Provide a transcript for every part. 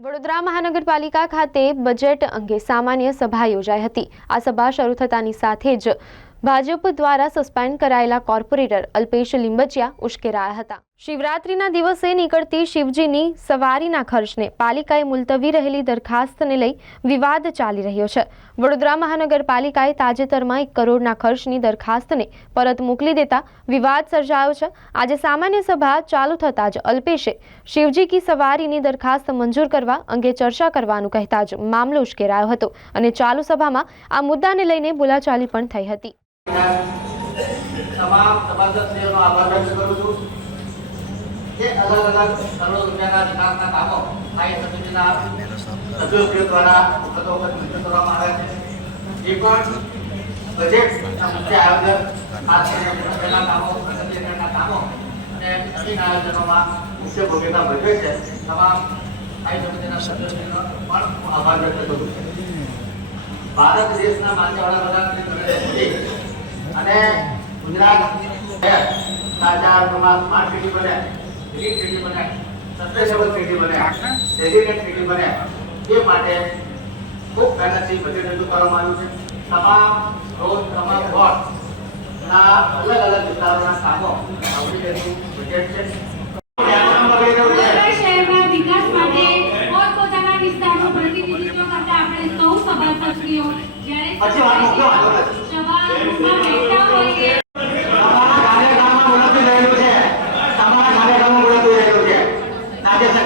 વડોદરા મહાનગરપાલિકા ખાતે બજેટ અંગે સામાન્ય સભા યોજાઈ હતી. આ સભા શરૂ થતાની સાથે જ ભાજપ દ્વારા સસ્પેન્ડ કરાયેલા કોર્પોરેટર અલ્પેશ લીંબચિયા ઉશ્કેરાયા હતા. શિવરાત્રીના દિવસે નીકળતી શિવજીની સવારીના ખર્ચને પાલિકાએ મુલતવી રહેલી દરખાસ્તને લઈ વિવાદ ચાલી રહ્યો છે. વડોદરા મહાનગરપાલિકાએ તાજેતરમાં એક કરોડના ખર્ચની દરખાસ્તને પરત મોકલી દેતા વિવાદ સર્જાયો છે. આજે સામાન્ય સભા ચાલુ થતાં જ અલ્પેશે શિવજી કી સવારીની દરખાસ્ત મંજૂર કરવા અંગે ચર્ચા કરવાનું કહેતા જ મામલો ઉશ્કેરાયો હતો અને ચાલુ સભામાં આ મુદ્દાને લઈને બોલાચાલી પણ થઈ હતી. કે અલગ અલગ કરોડો રૂપિયાના વિકાસના કામો સ્થાયી સમિતિના સભ્યો દ્વારા વખત મંજૂર કરવામાં આવ્યા છે. એ પણ બજેટ મુખ્ય આયોજન પહેલા કામો પ્રગતિના કામો અને નવીન આયોજનોમાં મુખ્ય ભૂમિકા ભજવે છે. તમામ સ્થાયી સમિતિના સભ્યોશ્રીનો પણ આભાર વ્યક્ત કરું છું. ભારત દેશના માન્ય વડાપ્રધાન અને ગુજરાત સાચારમાં સ્માર્ટ સિટી બને ગ્રીન સિટી બને સસ્ટેનેબલ સિટી બને રેઝિડેન્ટ સિટી બને એ માટે ખૂબ મહેનતથી બજેટ રજૂ કરવામાં આવ્યું છે. તમામ રોડ તમામ વોર્ડ ના અલગ અલગ વિસ્તારોના કામો આવરી લેતું બજેટ છે. ધ્યાનમાં પકડી રહ્યું છે. વડોદરા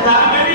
está